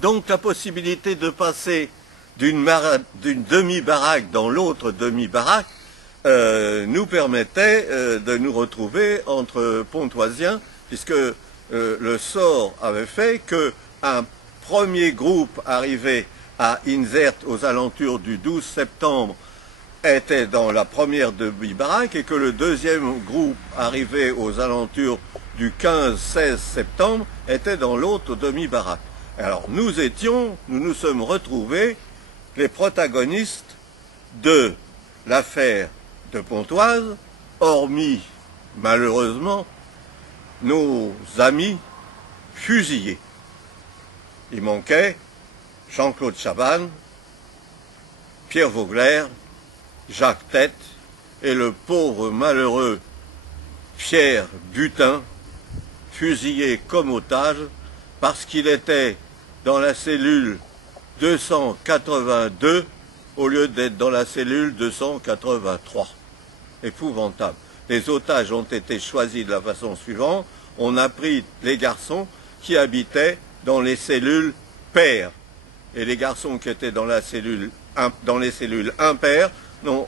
Donc la possibilité de passer d'une demi-baraque dans l'autre demi-baraque nous permettait de nous retrouver entre Pontoisiens, puisque le sort avait fait qu'un premier groupe arrivé à Inzert aux alentours du 12 septembre était dans la première demi-baraque et que le deuxième groupe arrivé aux alentours du 15-16 septembre était dans l'autre demi-baraque. Alors nous nous sommes retrouvés les protagonistes de l'affaire de Pontoise, hormis malheureusement nos amis fusillés. Il manquait Jean-Claude Chabannes, Pierre Vauglaire, Jacques Tête et le pauvre malheureux Pierre Butin, fusillé comme otage parce qu'il était dans la cellule 282 au lieu d'être dans la cellule 283. Épouvantable. Les otages ont été choisis de la façon suivante. On a pris les garçons qui habitaient dans les cellules paires. Et les garçons qui étaient dans les cellules impaires n'ont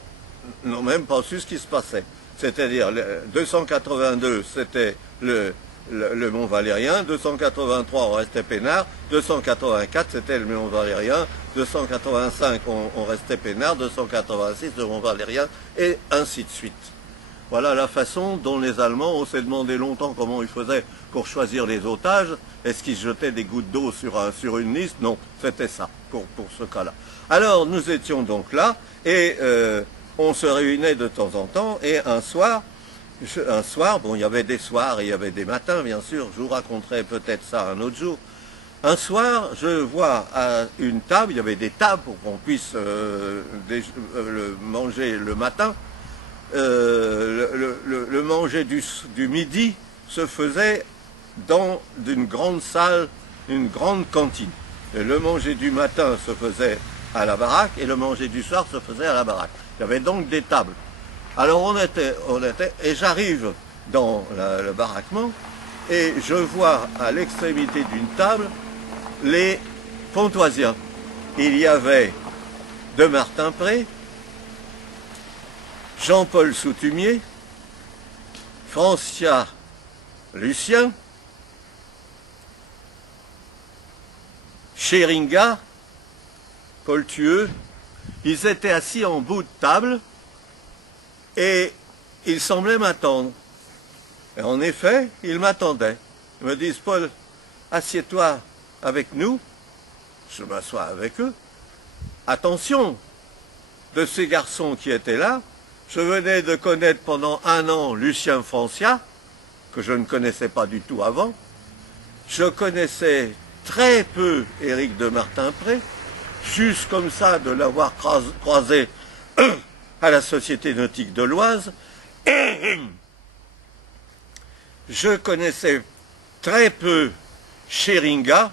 même pas su ce qui se passait. C'est-à-dire, 282, c'était le Mont Valérien, 283, on restait peinard, 284, c'était le Mont Valérien, 285, on restait peinard, 286, le Mont Valérien, et ainsi de suite. Voilà la façon dont les Allemands, on s'est demandé longtemps comment ils faisaient pour choisir les otages. Est-ce qu'ils jetaient des gouttes d'eau sur une liste? Non, c'était ça, pour ce cas-là. Alors, nous étions donc là, et on se réunait de temps en temps, et un soir, bon, il y avait des soirs et il y avait des matins, bien sûr, je vous raconterai peut-être ça un autre jour. Un soir, je vois à une table, il y avait des tables pour qu'on puisse manger le matin. Le manger du midi se faisait dans une grande salle, une grande cantine. Et le manger du matin se faisait à la baraque et le manger du soir se faisait à la baraque. Il y avait donc des tables. Alors on était et j'arrive dans le baraquement et je vois à l'extrémité d'une table les Pontoisiens. Il y avait de Martinpré, Jean-Paul Soutumier, Francia Lucien, Scheringa, Paul Thueux. Ils étaient assis en bout de table et ils semblaient m'attendre. Et en effet, ils m'attendaient. Ils me disent, Paul, assieds-toi avec nous. Je m'assois avec eux. Attention, de ces garçons qui étaient là, je venais de connaître pendant 1 an Lucien Francia, que je ne connaissais pas du tout avant. Je connaissais très peu Éric de Martinpré, juste comme ça de l'avoir croisé à la Société nautique de l'Oise. Je connaissais très peu Scheringa,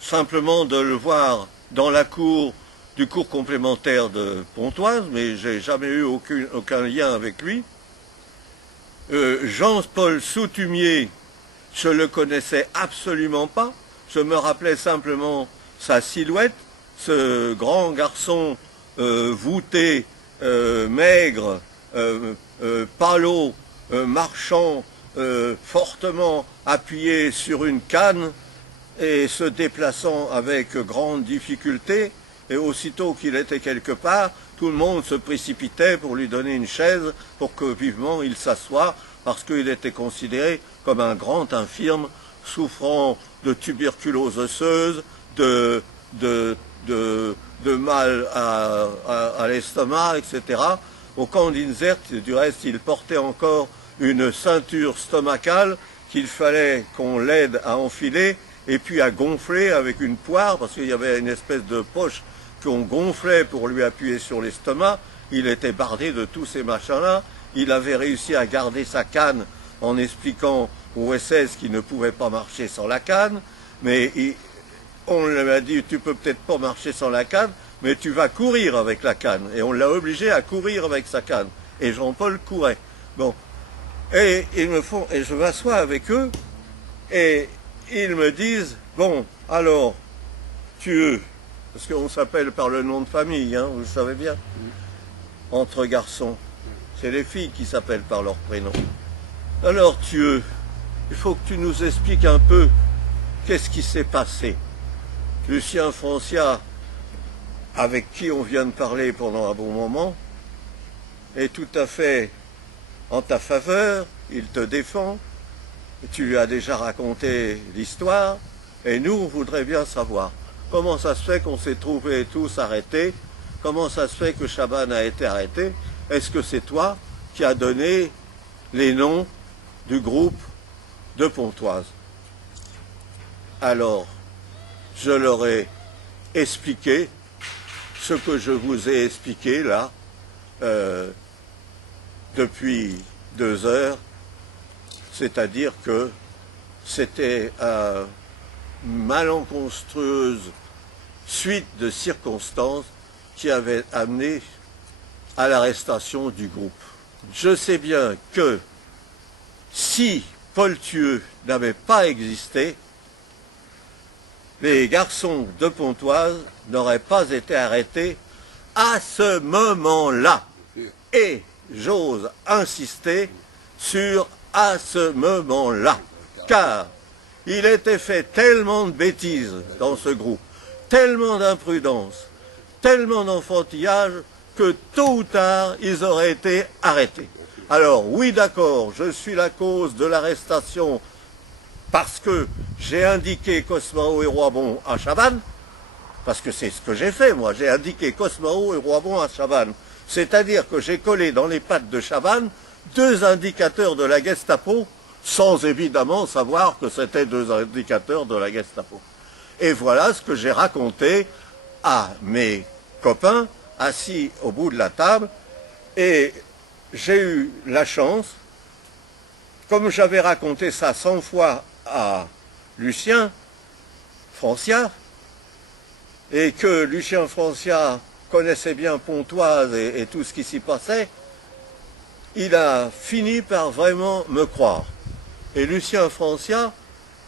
simplement de le voir dans la cour du cours complémentaire de Pontoise, mais j'ai jamais eu aucun lien avec lui. Jean-Paul Soutumier, je le connaissais absolument pas. Je me rappelais simplement sa silhouette, ce grand garçon voûté, maigre, palot, marchant fortement appuyé sur une canne et se déplaçant avec grande difficulté. Et aussitôt qu'il était quelque part, tout le monde se précipitait pour lui donner une chaise pour que vivement il s'assoie, parce qu'il était considéré comme un grand infirme souffrant de tuberculose osseuse, de mal à l'estomac, etc. Au camp d'Inzert, du reste, il portait encore une ceinture stomacale qu'il fallait qu'on l'aide à enfiler et puis à gonfler avec une poire, parce qu'il y avait une espèce de poche qu'on gonflait pour lui appuyer sur l'estomac. Il était bardé de tous ces machins-là. Il avait réussi à garder sa canne en expliquant au SS qu'il ne pouvait pas marcher sans la canne, mais on lui a dit, tu peux peut-être pas marcher sans la canne, mais tu vas courir avec la canne. Et on l'a obligé à courir avec sa canne. Et Jean-Paul courait. Bon. Et je m'assois avec eux, et ils me disent, bon, alors, parce qu'on s'appelle par le nom de famille, hein, vous le savez bien, entre garçons, c'est les filles qui s'appellent par leur prénom. Alors Thieu, il faut que tu nous expliques un peu qu'est-ce qui s'est passé. Lucien Francia, avec qui on vient de parler pendant un bon moment, est tout à fait en ta faveur, il te défend, tu lui as déjà raconté l'histoire, et nous, on voudrait bien savoir comment ça se fait qu'on s'est trouvés tous arrêtés, comment ça se fait que Chaban a été arrêté, est-ce que c'est toi qui as donné les noms du groupe de Pontoise? Alors, je leur ai expliqué ce que je vous ai expliqué là, depuis 2 heures, c'est-à-dire que c'était une malencontreuse suite de circonstances qui avait amené à l'arrestation du groupe. Je sais bien que si Paul Thieu n'avait pas existé, les garçons de Pontoise n'auraient pas été arrêtés à ce moment-là. Et j'ose insister sur « à ce moment-là », car il était fait tellement de bêtises dans ce groupe, tellement d'imprudence, tellement d'enfantillage, que tôt ou tard, ils auraient été arrêtés. Alors, oui, d'accord, je suis la cause de l'arrestation parce que j'ai indiqué Cosmao et Roibon à Chaban, parce que c'est ce que j'ai fait, moi, j'ai indiqué Cosmao et Roibon à Chaban. C'est-à-dire que j'ai collé dans les pattes de Chaban 2 indicateurs de la Gestapo, sans évidemment savoir que c'était 2 indicateurs de la Gestapo. Et voilà ce que j'ai raconté à mes copains assis au bout de la table, et j'ai eu la chance, comme j'avais raconté ça 100 fois à Lucien Francia, et que Lucien Francia connaissait bien Pontoise et tout ce qui s'y passait, il a fini par vraiment me croire. Et Lucien Francia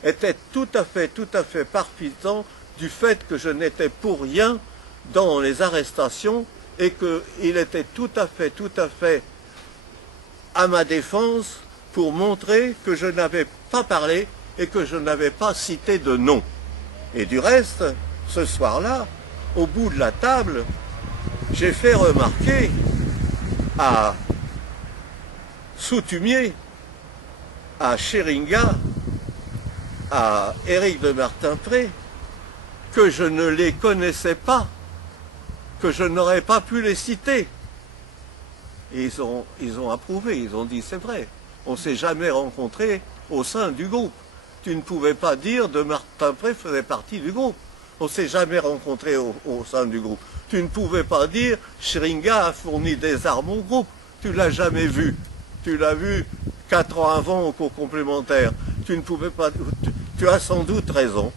était tout à fait palpitant du fait que je n'étais pour rien dans les arrestations et qu'il était tout à fait à ma défense pour montrer que je n'avais pas parlé et que je n'avais pas cité de nom. Et du reste, ce soir-là, au bout de la table, j'ai fait remarquer à Soutumier, à Scheringa, à Éric de Martin-Pré, que je ne les connaissais pas, que je n'aurais pas pu les citer. Et ils ont approuvé, ils ont dit c'est vrai, on ne s'est jamais rencontrés au sein du groupe. Tu ne pouvais pas dire de Martin-Pré faisait partie du groupe. On ne s'est jamais rencontrés au sein du groupe. Tu ne pouvais pas dire Scheringa a fourni des armes au groupe. Tu ne l'as jamais vu. Tu l'as vu 4 ans avant au cours complémentaire. Tu ne pouvais pas. Tu as sans doute raison.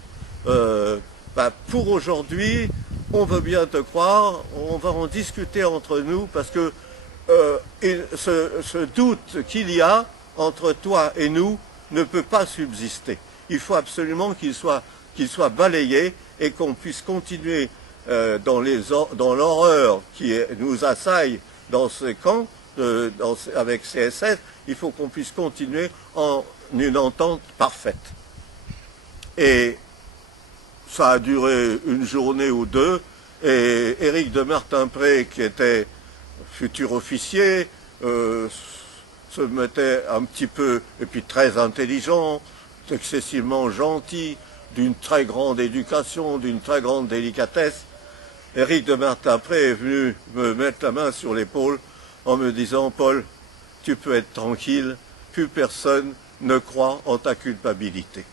Pour aujourd'hui, on veut bien te croire. On va en discuter entre nous parce que ce doute qu'il y a entre toi et nous ne peut pas subsister. Il faut absolument qu'il soit balayé et qu'on puisse continuer dans l'horreur qui nous assaille dans ces camps, avec CSS, il faut qu'on puisse continuer en une entente parfaite. Et ça a duré une journée ou 2, et Éric de Martin-Pré, qui était futur officier, se mettait un petit peu, et puis très intelligent, excessivement gentil, d'une très grande éducation, d'une très grande délicatesse. Éric de Martin-Pré est venu me mettre la main sur l'épaule en me disant « Paul, tu peux être tranquille, plus personne ne croit en ta culpabilité ».